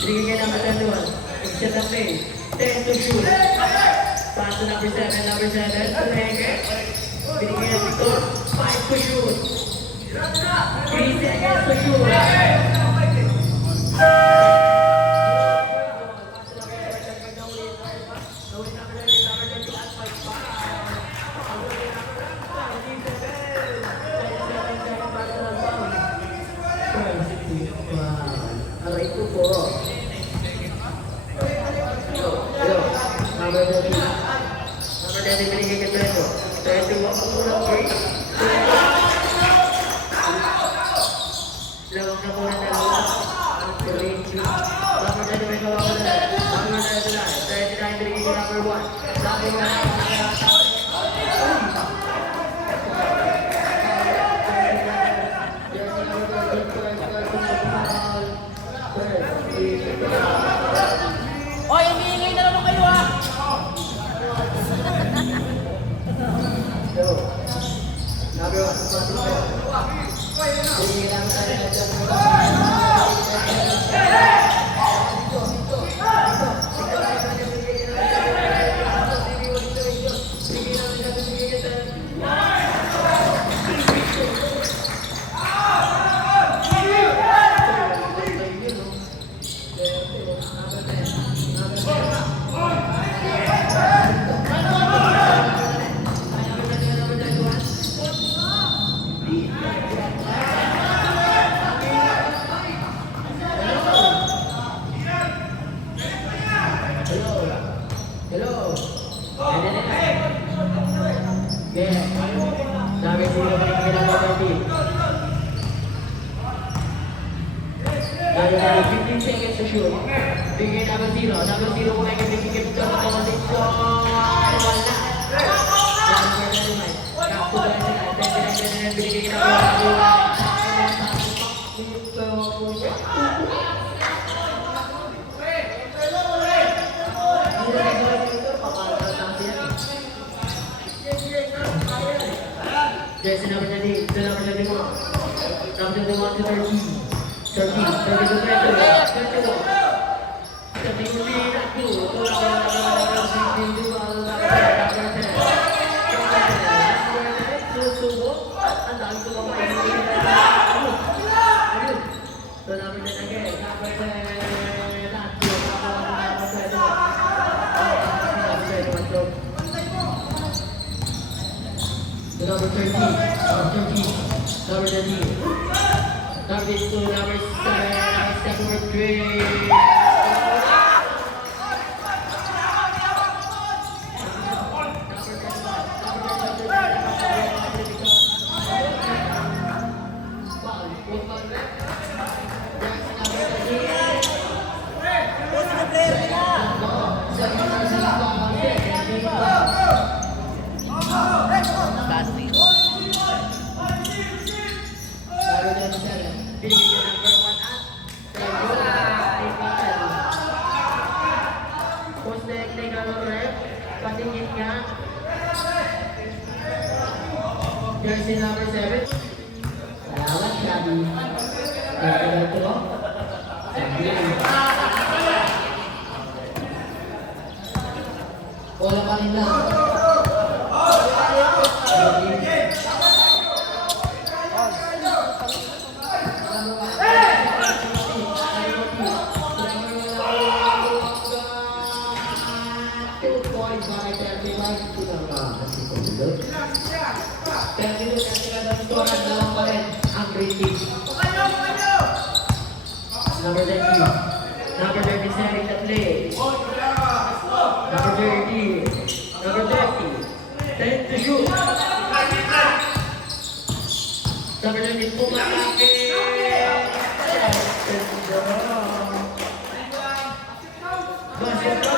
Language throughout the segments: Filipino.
Binigyan ng Matandon. Except the play. 10 to shoot. Pass to number 7. Number 7. Alege. Binigyan ng Victor. 5 to shoot. 3 seconds to shoot. Aray ko po. Number 30. Number 30 binigay ka tayo. 31 ang unang break. Lawang na muna dalawa. Number 30 may kawawa na. Number 39 binigay ka number 1. Number 1. Oy, hinihingi na lang kayo ha! Number 15 seconds to shoot. Bigay number 0. Number 0 kung may kibigay ito ng competition. Wala. Number 39. Kapulan sila. 39 binigay ka Jersey number 30. The number 31. Number 31 to 30. 30 to 31. Number 30, number 13, number 2, number 7, step number 3. Jersey number 7. Salamat, Gabi. Ito. Wala pa rin lang. Number 30. Number 30 setting the play. Number 30. Number 30. 10 to shoot. Number 30 pumatake. Basket pa.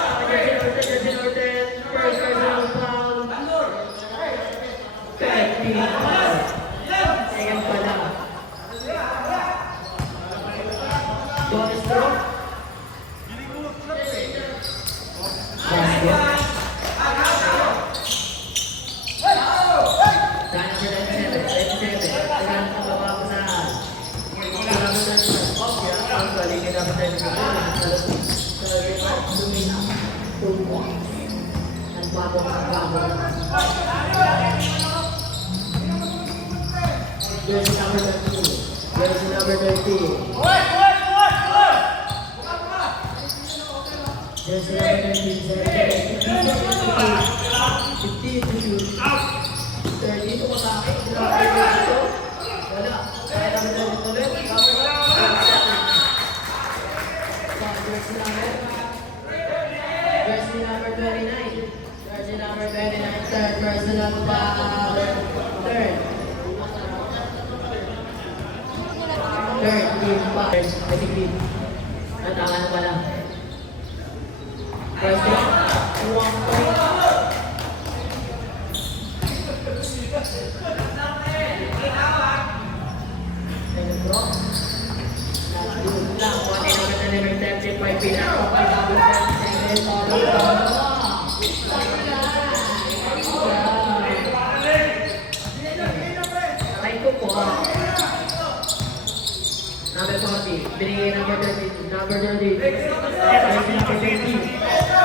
Jersey number 10. First person. Babong ang babong. Jersey number 13. Jersey number 13. Jersey number 13. 15 to shoot. 30 to matake. Wala. Kaya naman na rin ulit. Jersey number 29. Jersey number 29. Third personal foul. Third. Third team foul. I think lead. Nataka na pala. First one. 1 point. Lang, 1-11-35 Number 40, binigay number 30, number 30, jersey number 30,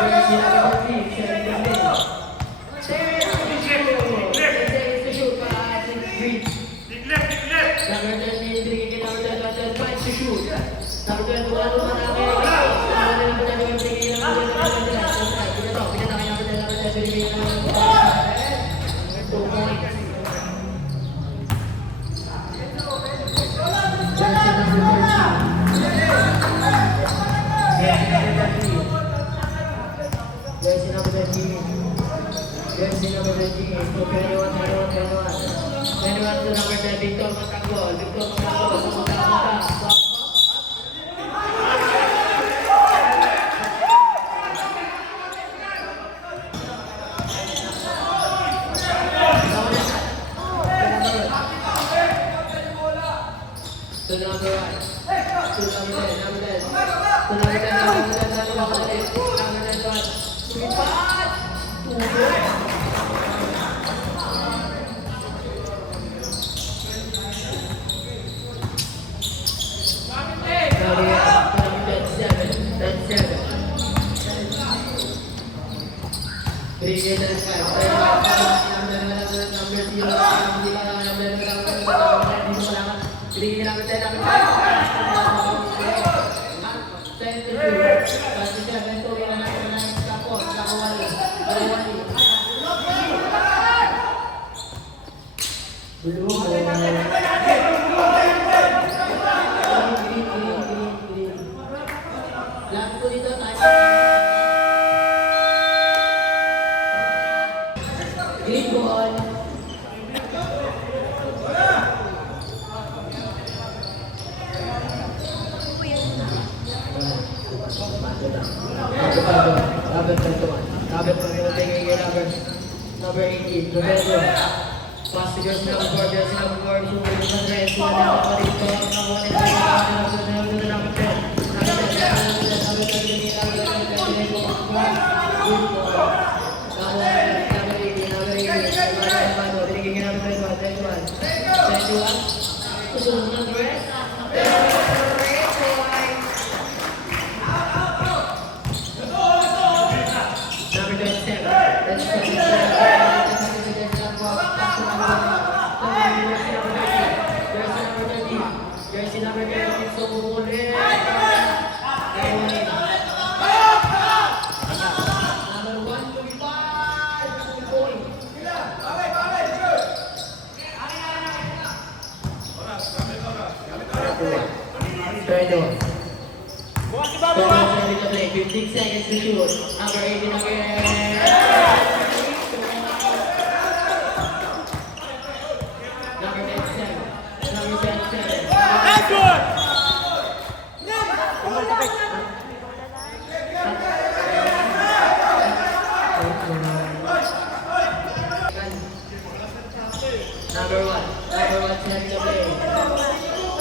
jersey number 30, 7 Number 13, binigay kay number 12, 5 to shoot. Number 12, wala naman namin. Number 11, binigay kay number 12, pinata kay number 12, binigay kay number 12. 2 points. Jersey number 13. Jersey number 13. Jersey number 13. So, 21. 21 to number 10, Victor Matagol. Victor Matagol, sumunta. To number 1. To number 10, number 10. To number 10, number 10. Sweet pass! 2 points. Green ball. Number 18, Roberto. Pass to jersey number 4, jersey number 4. Number 15 seconds to shoot. Number 18 again. Number 10, 7. Number 10, 7. That's good! Number 1. Number 1, 7 to play.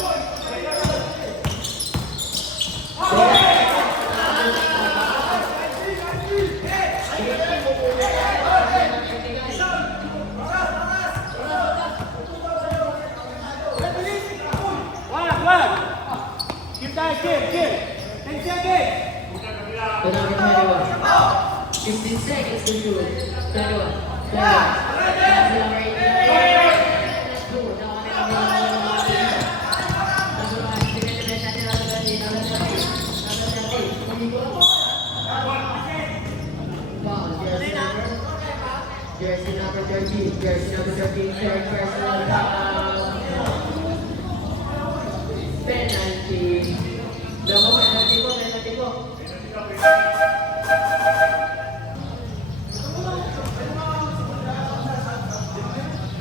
To number 21. 15 seconds to shoot. 21. Pass to number 18. Let's go. Now, number 1, second dimension, number 30, number 30. Foul, jersey number 13, third personal foul. Penalty. Penalty po.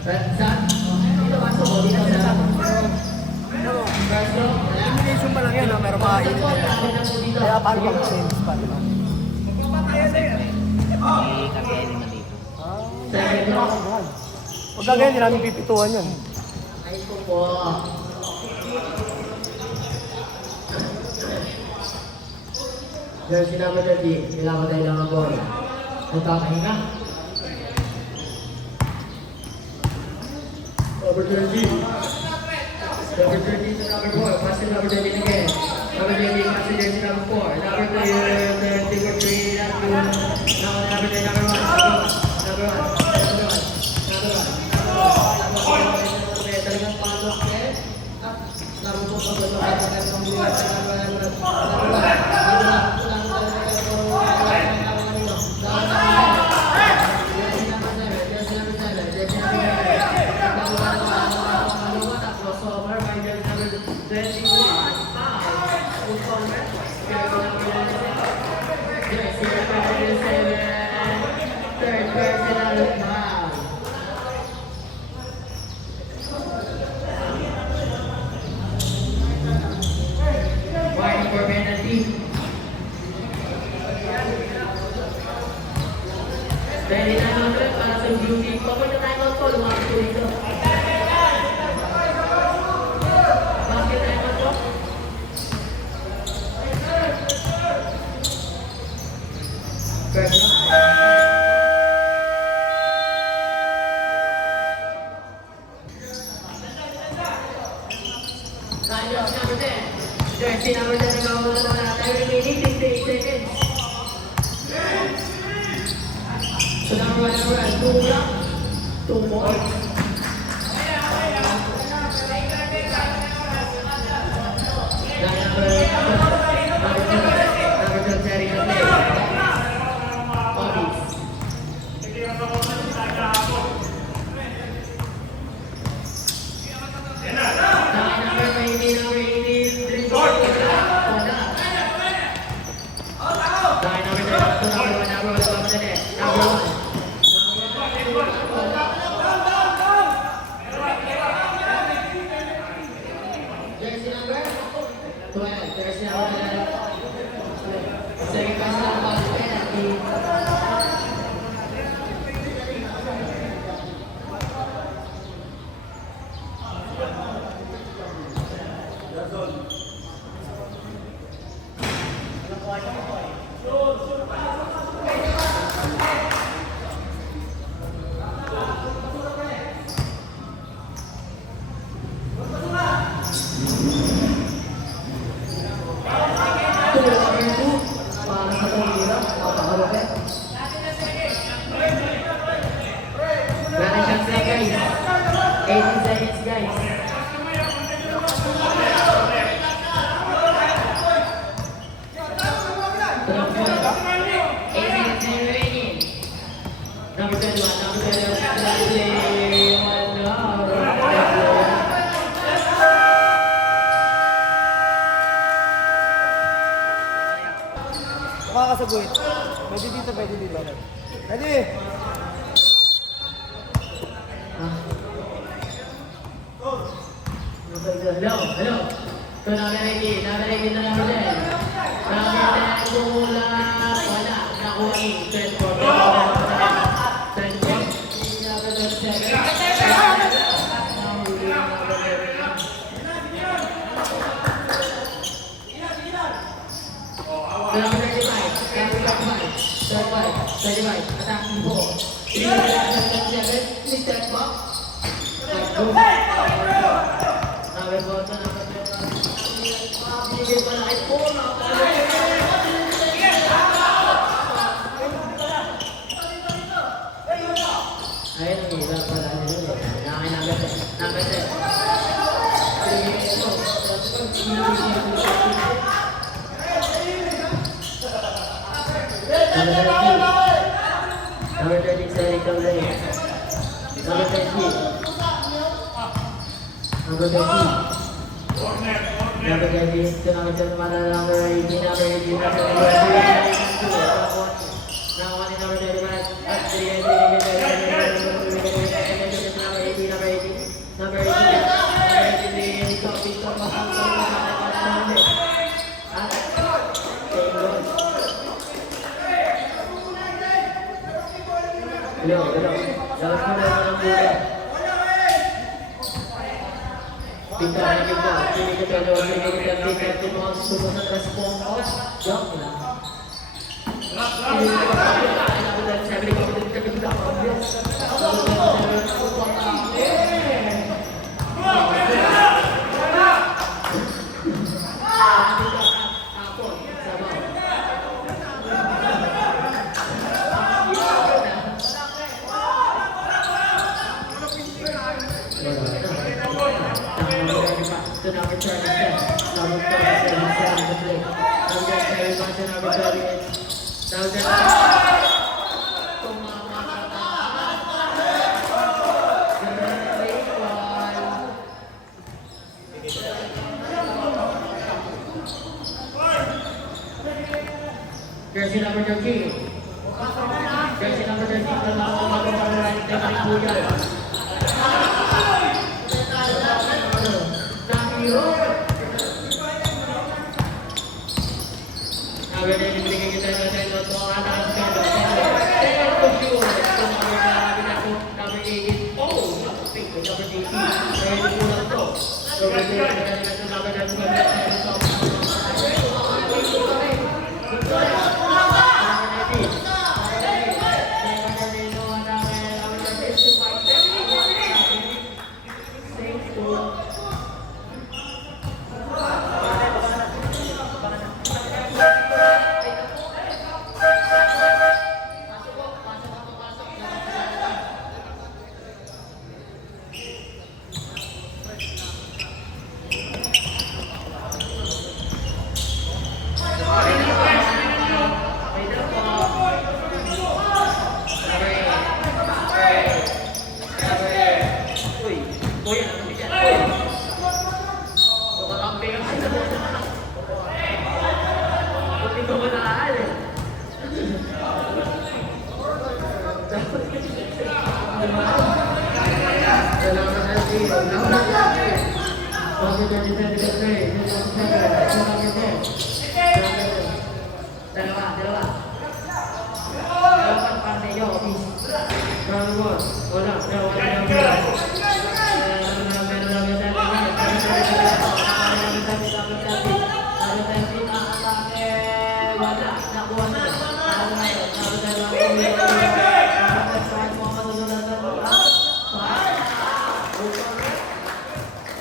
Saan? Dito pasok o dito sa first row? Elimination pa lang yan, no? Pero makain na yan. Kaya paano mag-sense pa, di ba? Second row? Huwag lang yan, hindi namin pipituan yan. Ay ko po. Jersey number 30, kailangan tayo lang ang ball. Nagpapahinga. Number 30. Number 30 to number 4. Pass to number 13 again. Number 13, pass to jersey number 4. Number 3, number 3, not good. Now number 10, number 1. Number 1. Talagang pasok eh. Number 4, third personal foul. Warning for penalty. Dahil inanod para sa blue team. Papunta tayo out po, lumapit po dito. Basket time out po. First round. Time out number 10. Jersey number 10 na mawala na tayo remaining 58 seconds. So number 1, 2 lang. 2 more. Number 12, Terry na play. Obvious. Number 18, wala. Number 1. Jersey number 12. Jersey number 12. Second personal foul, penalty. Number 21, Makakasaguit. Pwede dito, pwede dito. Pwede! Hello. So, number 18 na number 10. Number 10, kumula. Wala. Nakuha ni 24. Number 35, attacking ball. Mr. Box. Number 4, binigay pa na kay Paul. Ayun, ang hirap pala nila eh. Number 10. Number 10. Number 13, Eric Gabriel. Number 20. Number 20. Number 20, ito number 10 naman na number 18, number 18, number 20. Nakakuha ni number 21 at 3, number 18, number 18, copy, hello. Dapat mo na ng buka. Tingnan niyo po. Pinigil mo ang sumo sa transpong. Joke lang. Sabi ko, to number 37. Number 37 to play. Number 31 to number 38. Number 38. Jersey number 13. Jersey number 13.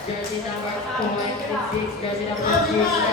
Jersey number 466, jersey number 6,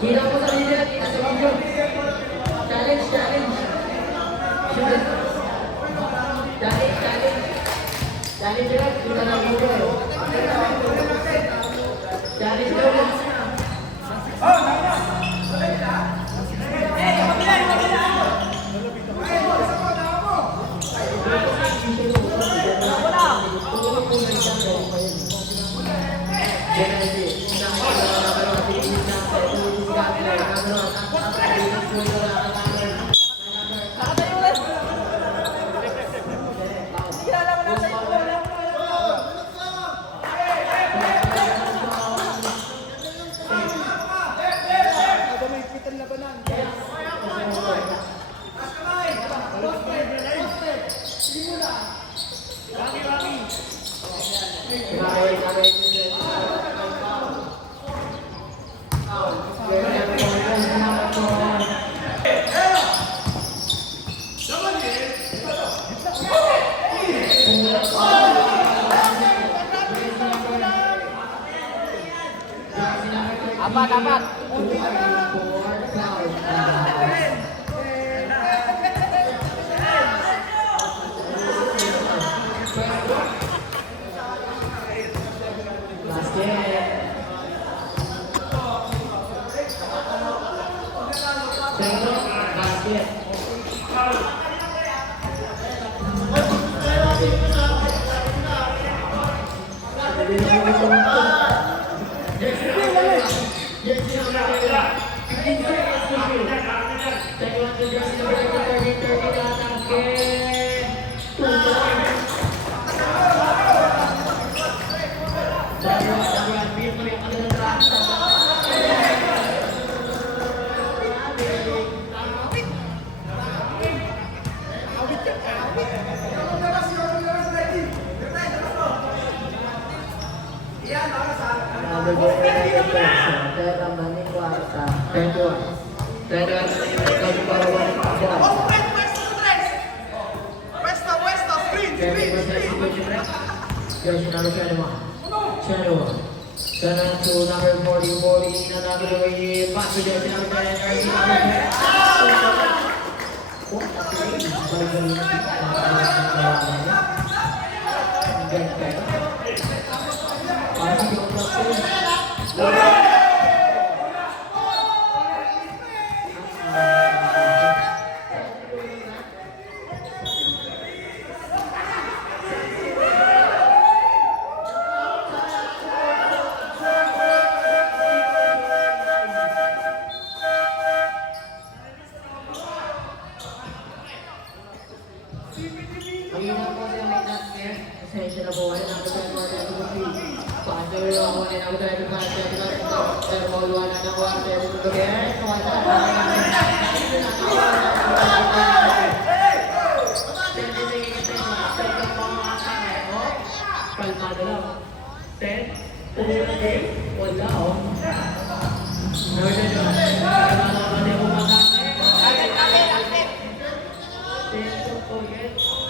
Gila po sa kanila, kita sa video. Challenge. Challenge. Challenge lang, kita na video. Apat, apat. Jersey number 21. Turn on to number 40, another way, pass to jersey number 10, jersey number 10. What a kalmado lang. 10, umulang game, wala oh. Number 10, kalmado ako makakay. Don't forget.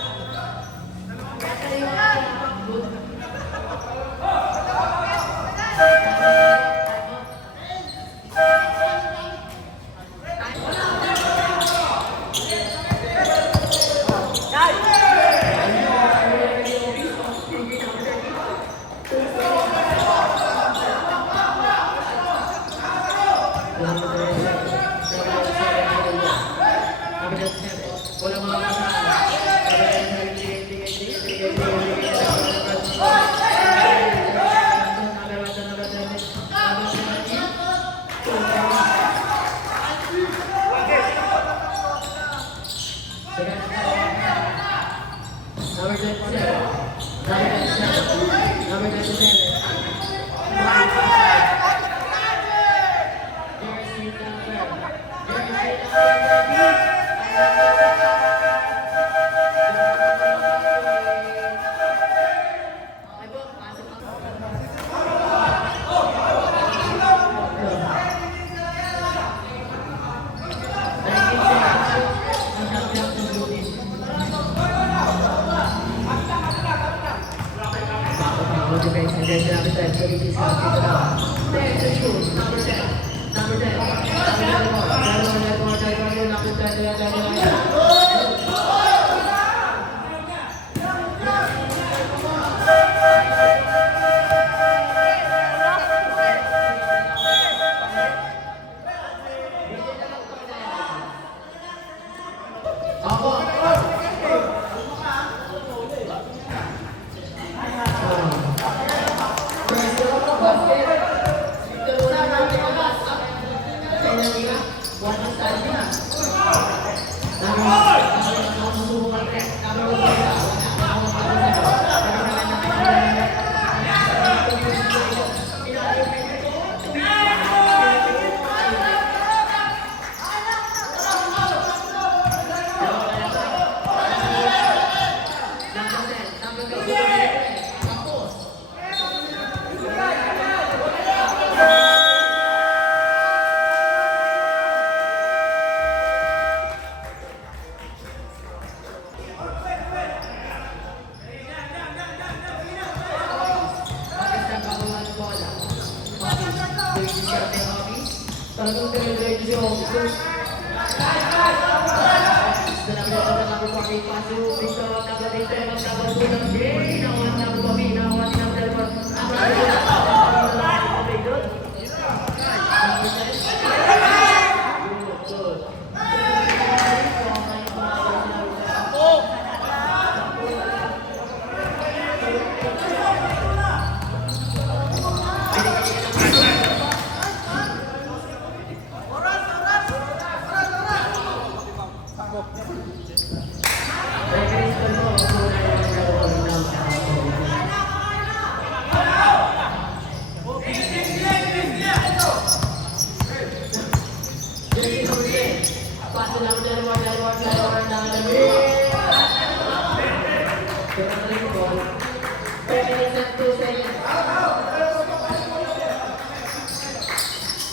One Talagang dire-diretso si Officer. The number 48, pass to Victor, number 8, number 2, number 3, number 1, number 10.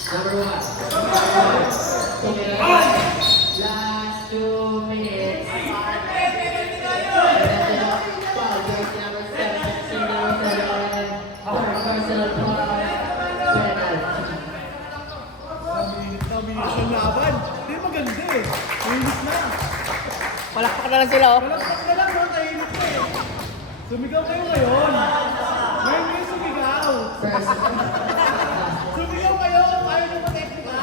Number 1. Last 2 minutes. Personal foul. Penalty. Domination laban. Hindi maganda eh. Tahimik na. Palakpak na lang sila, oh. Palakpak na lang, no? Tahimik na eh. Sumigaw kayo ngayon. Ngayon kayo sumigaw. First. Sumigaw kayo. Ayaw nyo mag-technical.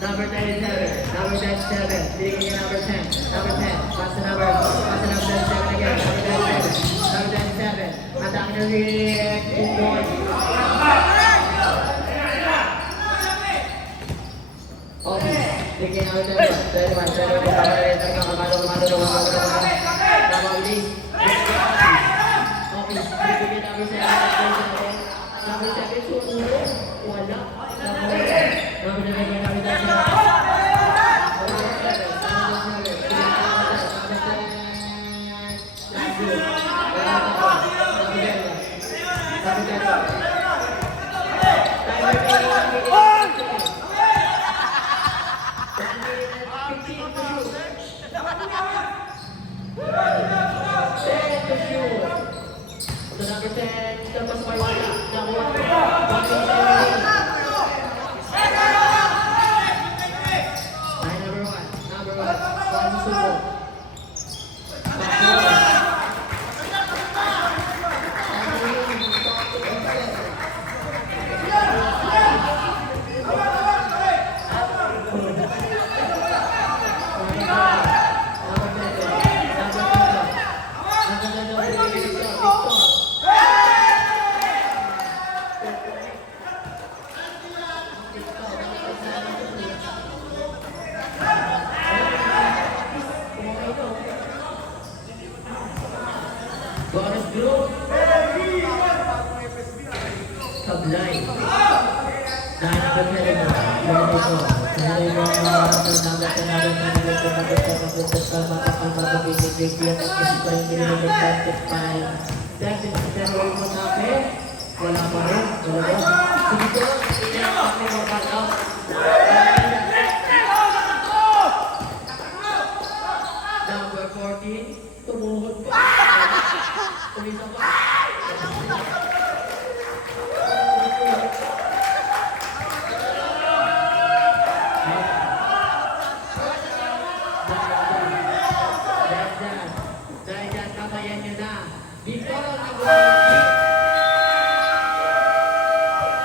Number 97, number 97, leading in number 10, number 10, pass the number 97 again, number 97, attacking the lead, 2 points. Okay, leading number 31, Bonus group. Sablay. Dahil ako pwede mo. Pwede mo. Wala pa rin. Sige po.